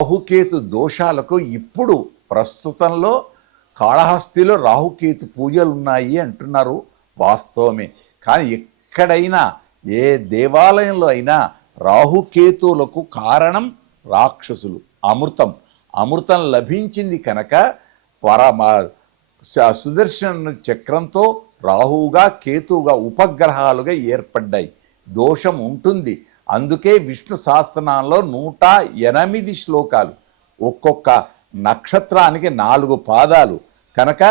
రాహుకేతు దోషాలకు ఇప్పుడు ప్రస్తుతంలో కాళహస్తిలో రాహుకేతు పూజలు ఉన్నాయి అంటున్నారు. వాస్తవమే. కానీ ఎక్కడైనా ఏ దేవాలయంలో అయినా రాహుకేతువులకు కారణం రాక్షసులు. అమృతం లభించింది కనుక సుదర్శన చక్రంతో రాహువుగా కేతువుగా ఉపగ్రహాలుగా ఏర్పడ్డాయి. దోషం ఉంటుంది. అందుకే విష్ణు సహస్రనామంలో 108 శ్లోకాలు, ఒక్కొక్క నక్షత్రానికి 4 పాదాలు కనుక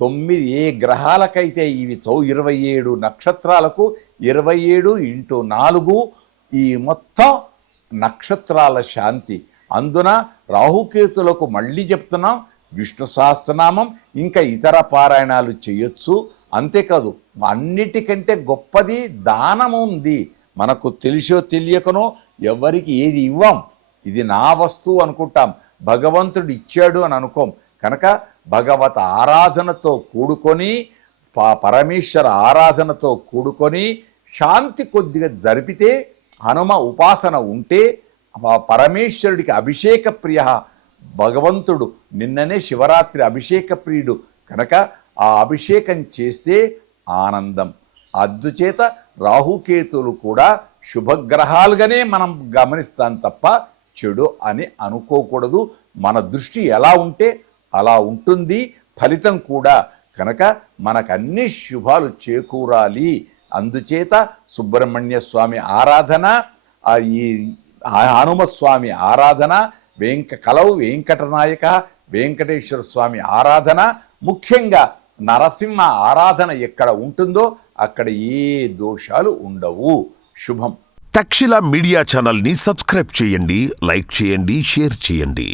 9 ఏ గ్రహాలకైతే ఇవి 27 నక్షత్రాలకు 27 × 4 ఈ మొత్తం నక్షత్రాల శాంతి. అందున రాహుకేతులకు మళ్ళీ చెప్తున్నాం, విష్ణు సహస్రనామం ఇంకా ఇతర పారాయణాలు చేయొచ్చు. అంతేకాదు అన్నిటికంటే గొప్పది దానము ఉంది. మనకు తెలిసో తెలియకనో ఎవరికి ఏది ఇవ్వం, ఇది నా వస్తువు అనుకుంటాం, భగవంతుడు ఇచ్చాడు అని అనుకోం. కనుక భగవత్ ఆరాధనతో కూడుకొని పరమేశ్వర ఆరాధనతో కూడుకొని శాంతి కొద్దిగా జరిపితే, హనుమ ఉపాసన ఉంటే పరమేశ్వరుడికి అభిషేక ప్రియ భగవంతుడు. నిన్ననే శివరాత్రి అభిషేక ప్రియుడు కనుక ఆ అభిషేకం చేస్తే ఆనందం. అందుచేత రాహుకేతువులు కూడా శుభగ్రహాలుగానే మనం గమనిస్తాం తప్ప చెడు అని అనుకోకూడదు. మన దృష్టి ఎలా ఉంటే అలా ఉంటుంది ఫలితం కూడా. కనుక మనకన్ని శుభాలు చేకూరాలి. అందుచేత సుబ్రహ్మణ్య స్వామి ఆరాధన, ఈ హనుమస్వామి ఆరాధన, కలవు వెంకటనాయక వెంకటేశ్వర స్వామి ఆరాధన, ముఖ్యంగా నరసింహ ఆరాధన ఎక్కడ ఉంటుందో అక్కడ ఏ దోషాలు ఉండవు. శుభం. తక్షశిల మీడియా ఛానల్ని సబ్స్క్రైబ్ చేయండి, లైక్ చేయండి, షేర్ చేయండి.